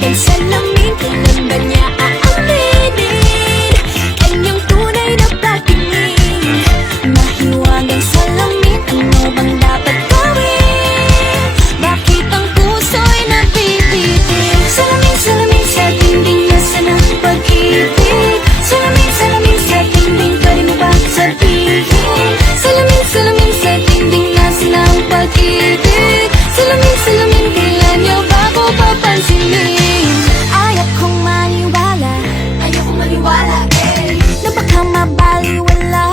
mahiwagang salamin, kailan ba niya aaminin? Kanyang tunay na patingin. Mahiwagang salamin, ano bang dapat gawin? Bakit ang puso'y nabibitin? Salamin, salamin sa dingding, nasaan ang pag-ibig? Salamin, salamin sa dingding, pwede mo ba sabihin? Salamin, salamin sa dingding, nasaan ang pag-ibig? Salamin, salamin, kailan niyo ba ako papansinin? Ayaw kong maniwala, na baka mabaliwala.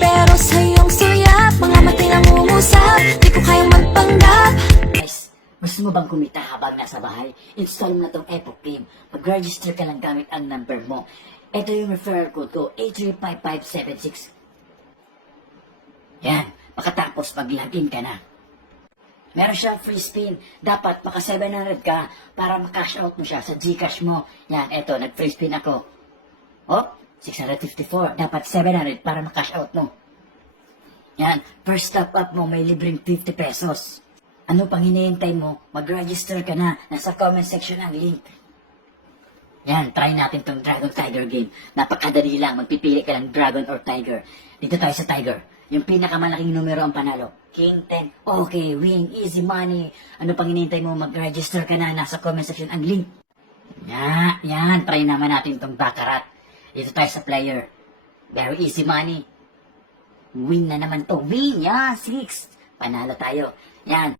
Pero sa iyong suya, mga matay lang umusap, di ko kayang magpanggap. Guys, gusto mo bang kumita habang nasa bahay? Install mo na tong Epoch Game. Mag-register ka lang gamit ang number mo. Ito yung referral code ko, 835576. Yan, makatapos mag-login ka na. Meron siyang free spin. Dapat maka 700 ka para makash out mo siya sa Gcash mo. Yan, eto, nag-free spin ako. Oh, 654. Dapat 700 para makash out mo. Yan, first top up mo may libreng 50 pesos. Ano pang hinihintay mo? Mag-register ka na. Nasa comment section ang link. Yan, try natin tong Dragon Tiger game. Napakadali lang. Magpipili ka lang Dragon or Tiger. Dito tayo sa Tiger. Yung pinakamalaking numero ang panalo. King 10. Okay, win, easy money. Ano pang hinihintay mo? Mag-register ka na. Nasa comment section ang link. Yan, try naman natin tong Baccarat. Dito tayo sa player. Very easy money. Win na naman to. Win, 6. Panalo tayo. Yan.